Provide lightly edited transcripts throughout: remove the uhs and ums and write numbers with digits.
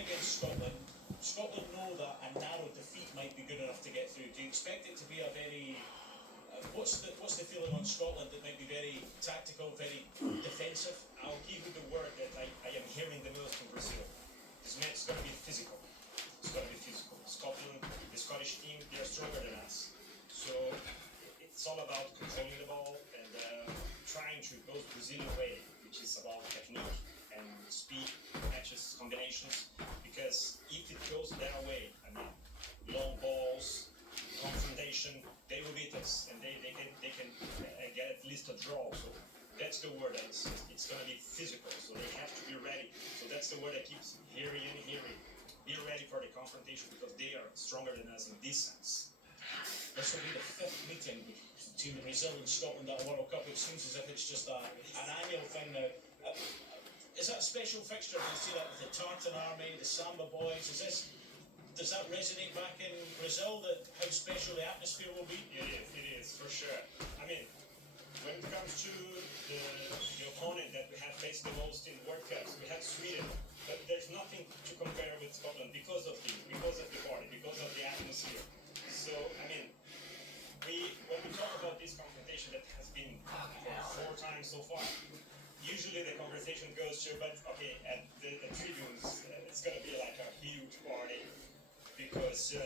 against Scotland. Scotland know that a narrow defeat might be good enough to get through. Do you expect it to be a very what's the feeling on Scotland that might be very tactical, very defensive? I'll give you the word that I am hearing the most from Brazil. This match is going to be physical. It's going to be physical. Scotland, the Scottish team, they are stronger than us. So it's all about controlling the ball and trying to go the Brazilian way, which is about technique and speed, matches, combinations. Because if it goes their way, I mean, long balls, confrontation, they will beat us, and they can get at least a draw. So that's the word. It's going to be physical. So they have to be ready. So that's the word I keep hearing and hearing. Be ready for the confrontation because they are stronger than us in this sense. This will be the fifth meeting between Brazil and Scotland at a World Cup. It seems as if it's just an annual thing now. Is that a special fixture? Do you see that with the Tartan Army, the Samba Boys? Does that resonate back in Brazil, that how special the atmosphere will be? It is, for sure. I mean, when it comes to the opponent that we have faced the most in World Cups, we have Sweden, but there's nothing to compare with Scotland because of the party, because of the atmosphere. So, I mean, when we talk about this confrontation that has been for 4 times so far, usually the conversation goes to, but okay, at the tribunes, it's going to be like a huge party because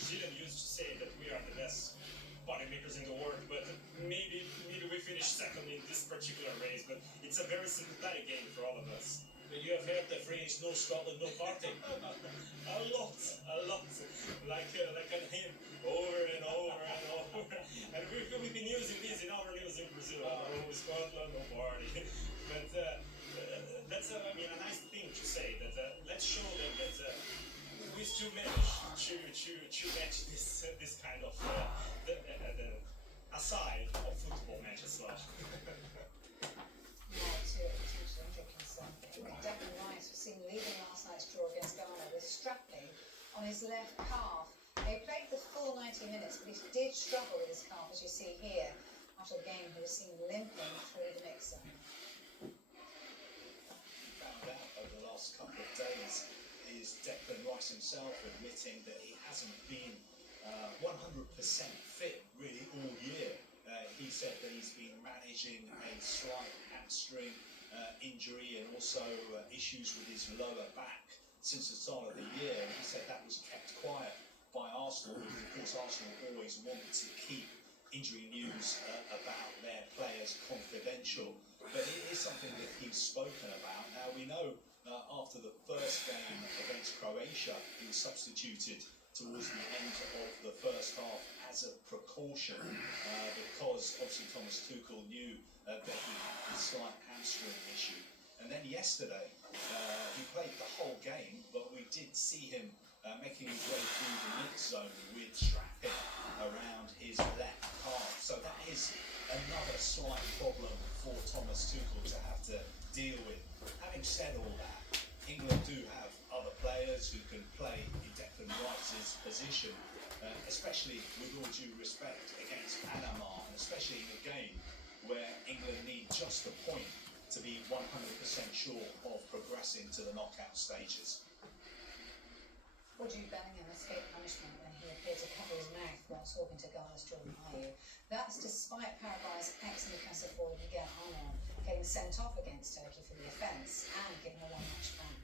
Zidane used to say that we are the best party makers in the world, but maybe we finish second in this particular race, but it's a very sympathetic game for all of us. But you have heard the phrase, no Scotland, no party. a lot, like an hymn, over and over and over. And we've been using this in our news in Brazil. Oh, Scotland, no party. But that's a nice thing to say. That let's show them that we still manage to match this kind of the aside of football match as well. Declan Rice was seen leading last night's draw against Ghana with strapping on his left calf. He played the full 90 minutes, but he did struggle with his calf, as you see here. After the game, he was seen limping through the mixer. Found out over the last couple of days is Declan Rice himself admitting that he hasn't been 100% fit really all year. He said that he's been managing a slight hamstring injury and also issues with his lower back since the start of the year. He said that was kept quiet by Arsenal because, of course, Arsenal always want to keep injury news about their players confidential. But it is something that he's spoken about. Now, we know after the first game against Croatia, he was substituted towards the end of the first half as a precaution because obviously Thomas Tuchel knew that he had this slight hamstring issue. And then yesterday, he played the whole game, but we did see him making his way through the mix zone with strapping around his left calf. So that is another slight problem for Thomas Tuchel to have to deal with. Having said all that, England do have other players who can play in Declan Rice's position, especially with all due respect against Panama, and especially in a game where England need just a point to be 100% sure of progressing to the knockout stages. Well, Jude Bellingham escaped punishment when he appeared to cover his mouth while talking to Ghana's Jordan Ayew. That's despite Paraguay's ex-Newcastle forward Miguel Almiron getting sent off against Turkey for the offence and given a one-match ban.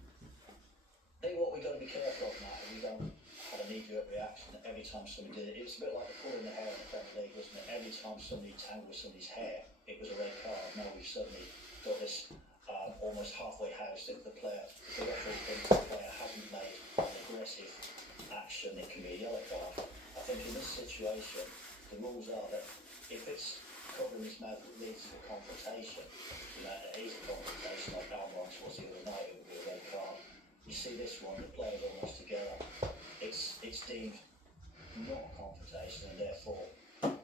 I think what we've got to be careful of now, we don't have a knee-jerk reaction every time somebody did it. It was a bit like a pull in the hair in the Premier League, wasn't it? Every time somebody tangled somebody's hair, it was a red card. Now we've certainly got this almost halfway house that the referee thinks the player hasn't made an aggressive action, it can be a yellow card. I think in this situation, the rules are that if it's covering his mouth that leads to a confrontation, it is a confrontation like Almiron was the other night, it would be a red card. You see this one, the players almost together. It's deemed not a confrontation and therefore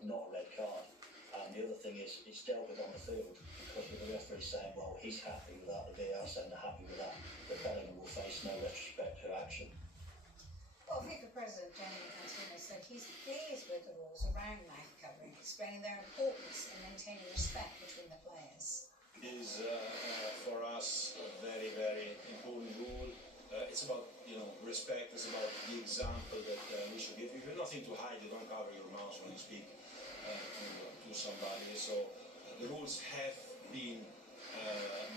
not a red card. And the other thing is it's dealt with on the field because with the referee saying, well, he's happy with that, the VAR saying they're happy with that, the Bellingham will face no retrospective action. Well, FIFA President Gianni Infantino said he's pleased with the rules around mouth covering, explaining their importance in maintaining respect between the players. Is for us a very, very important rule. it's about, you know, respect. It's about the example that we should give. You've got nothing to hide. You don't cover your mouth when you speak to somebody. So the rules have been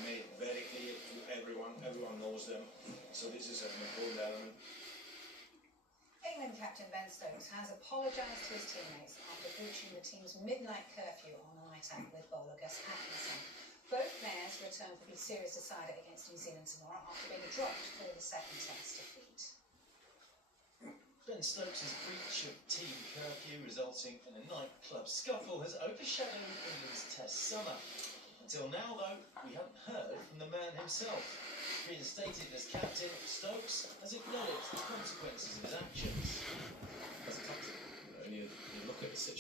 made very clear to everyone. Everyone knows them. So this is an important element. England captain Ben Stokes has apologised to his teammates after breaching the team's midnight curfew on the night out with bowler Gus Atkinson. Both players return for the series decider against New Zealand tomorrow after being dropped for the second test defeat. Ben Stokes' breach of team curfew resulting in a nightclub scuffle has overshadowed England's Test summer. Until now, though, we haven't heard from the man himself. Reinstated as captain, Stokes has acknowledged the consequences of his actions. As a captain, you look at the situation.